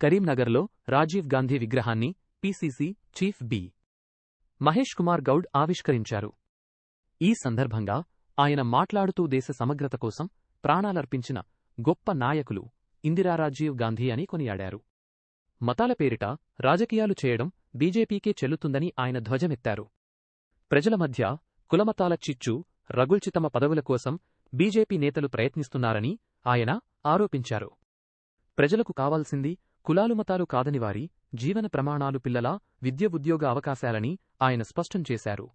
కరీంనగర్లో రాజీవ్ గాంధీ విగ్రహాన్ని PCC chief B. Mahesh Kumar Goud ఆవిష్కరించారు. ఈ సందర్భంగా ఆయన మాట్లాడుతూ దేశ సమగ్రత కోసం ప్రాణాలర్పించిన గొప్ప నాయకులు ఇందిరారాజీవ్ గాంధీ అని కొనియాడారు. మతాల పేరిట రాజకీయాలు చేయడం బీజేపీకే చెల్లుతుందని ఆయన ధ్వజమెత్తారు. ప్రజల మధ్య కులమతాల చిచ్చు రగుల్చి తమ పదవుల కోసం బీజేపీ నేతలు ప్రయత్నిస్తున్నారని ఆయన ఆరోపించారు. ప్రజలకు కావాల్సింది కులాలు మతాలు కాదని వారి జీవన ప్రమాణాలు, పిల్లల విద్య, ఉద్యోగ అవకాశాలని ఆయన స్పష్టం చేశారు.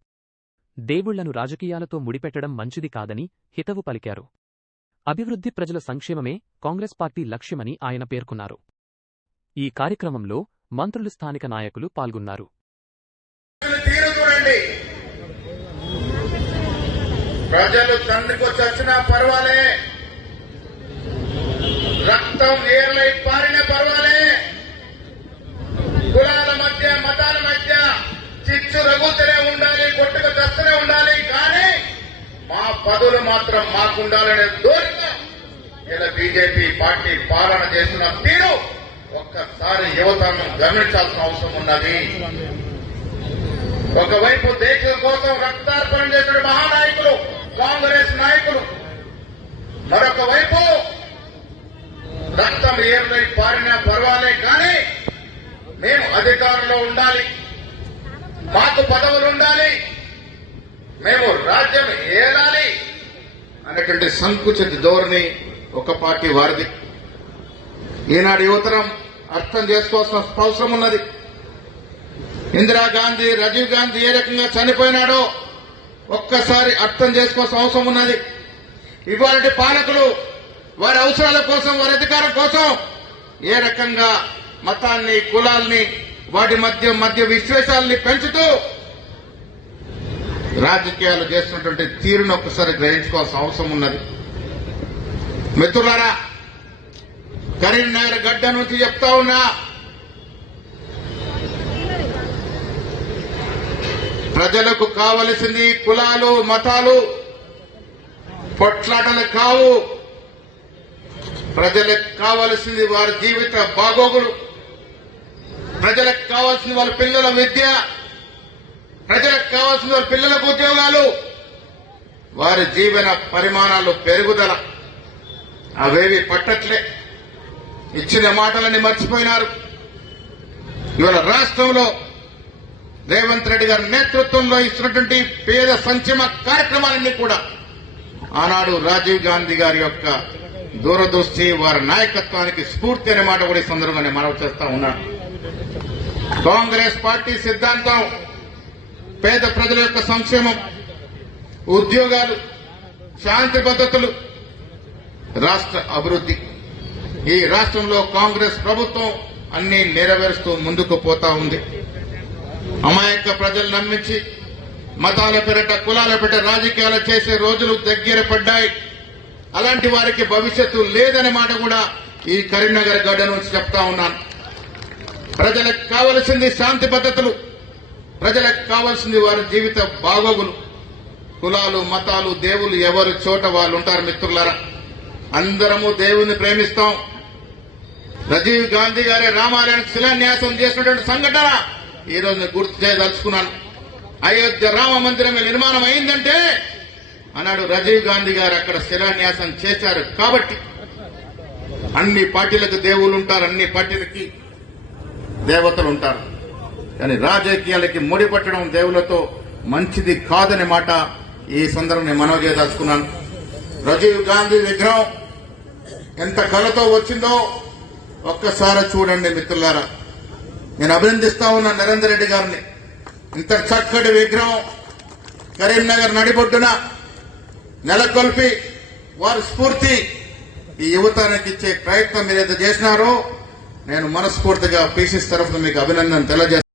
దేవుళ్లను రాజకీయాలతో ముడిపెట్టడం మంచిది కాదని హితవు పలికారు. అభివృద్ధి, ప్రజల సంక్షేమమే కాంగ్రెస్ పార్టీ లక్ష్యమని ఆయన పేర్కొన్నారు. ఈ కార్యక్రమంలో మంత్రులు, స్థానిక నాయకులు పాల్గొన్నారు. ప్రజలు తండ్రికి వచ్చినా పర్వాలే, రక్తం ఏర్లై పారిన పర్వాలే, కులాల మధ్య మతాల మధ్య చిచ్చు రగుతూనే ఉండాలి, కొట్టుకు చస్తూనే ఉండాలి, కానీ మా పదవులు మాత్రం మాకుండాలనే ధోరణితో ఇలా బీజేపీ పార్టీ పాలన చేస్తున్న తీరు ఒక్కసారి యువతను గమనించాల్సిన అవసరం ఉన్నది. ఒకవైపు దేశం కోసం రక్తార్పణ చేసిన మహానాయకులు కాంగ్రెస్ నాయకులు, మరొక వైపు రక్తం ఏర్లై పారినా పర్వాలే కానీ మేము అధికారంలో ఉండాలి, మాకు పదవులు ఉండాలి, మేము రాజ్యం ఏలాలి అనేటువంటి సంకుచిత ధోరణి ఒక పార్టీ వారిది. ఈనాడు యువతరం అర్థం చేసుకోవాల్సిన అవసరం ఉన్నది. ఇందిరాగాంధీ, రాజీవ్ గాంధీ ఏ రకంగా చనిపోయినాడో ఒక్కసారి అర్థం చేసుకోవాల్సిన అవసరం ఉన్నది. ఇవాళ పాలకులు వారి అవసరాల కోసం, వారి అధికారం కోసం ఏ రకంగా మతాన్ని, కులాల్ని, వాటి మధ్య విశ్వేషాలని పెంచుతూ రాజకీయాలు చేస్తున్నటువంటి తీరును ఒక్కసారి గ్రహించుకోవాల్సిన అవసరం ఉన్నది. మిత్రులారా, కరీంనగర్ గడ్డ నుంచి చెప్తా ఉన్నా, ప్రజలకు కావలసింది కులాలు, మతాలు, పొట్లాటలు కావు. ప్రజలకు కావలసింది వారి జీవిత బాగోగులు, ప్రజలకు కావాల్సింది వాళ్ళ పిల్లల విద్య, ప్రజలకు కావాల్సింది వాళ్ళ పిల్లలకు ఉద్యోగాలు, వారి జీవన పరిమాణాలు పెరుగుదల. అవేవి పట్టట్లే. ఇచ్చిన మాటలని మర్చిపోయినారు. ఇవాళ రాష్ట్రంలో రేవంత్ రెడ్డి గారి నేతృత్వంలో ఇస్తున్నటువంటి పేద సంక్షేమ కార్యక్రమాలన్నీ కూడా ఆనాడు రాజీవ్ గాంధీ గారి యొక్క దూరదృష్టి, వారి నాయకత్వానికి స్ఫూర్తి అనే మాట కూడా ఈ సందర్భంగా నేను మనవి చేస్తా ఉన్నాను. కాంగ్రెస్ పార్టీ సిద్ధాంతం పేద ప్రజల యొక్క సంక్షేమం, ఉద్యోగాలు, శాంతి భద్రతలు, రాష్ట్ర అభివృద్ధి. ఈ రాష్ట్రంలో కాంగ్రెస్ ప్రభుత్వం అన్ని నెరవేరుస్తూ ముందుకు పోతా ఉంది. అమాయక ప్రజలు నమ్మించి మతాల పేరిట, కులాల పేరిట రాజకీయాలు చేసే రోజులు దగ్గర పడ్డాయి. అలాంటి వారికి భవిష్యత్తు లేదనే మాట కూడా ఈ కరీంనగర్ గడ్డ నుంచి చెప్తా ఉన్నాను. ప్రజలకు కావలసింది శాంతి భద్రతలు, ప్రజలకు కావాల్సింది వారి జీవిత బాగోగులు. కులాలు, మతాలు, దేవుళ్ళు ఎవరు చోట వాళ్ళు ఉంటారు. మిత్రులారా, అందరము దేవుణ్ణి ప్రేమిస్తాం. రాజీవ్ గాంధీ గారి రామాలయానికి శిలాన్యాసం చేసినటువంటి సంఘటన ఈ రోజు నేను గుర్తు చేయదలుచుకున్నాను. అయోధ్య రామ మందిరం నిర్మాణం అయిందంటే అన్నాడు రాజీవ్ గాంధీ గారు అక్కడ శిలాన్యాసం చేశారు. కాబట్టి అన్ని పార్టీలకు దేవుళ్ళు ఉంటారు, అన్ని పార్టీలకి దేవతలు ఉంటారు. కానీ రాజకీయాలకి ముడిపట్టడం దేవులతో మంచిది కాదనే మాట ఈ సందర్భం నేను మనవి చేయదలుచుకున్నాను. రాజీవ్ గాంధీ విగ్రహం ఎంత కళతో వచ్చిందో ఒక్కసారి చూడండి మిత్రులారా. నేను అభినందిస్తా ఉన్నా నరేందర్ రెడ్డి గారిని. ఇంత చక్కటి విగ్రహం కరీంనగర్ నడిబొడ్డున నెలకొల్పి వారి స్ఫూర్తి ఈ యువతానికి ఇచ్చే ప్రయత్నం మీరు ఏదైతే చేసినారో నేను మనస్ఫూర్తిగా పీసీసీ తరఫున మీకు అభినందన తెలియజేస్తాను.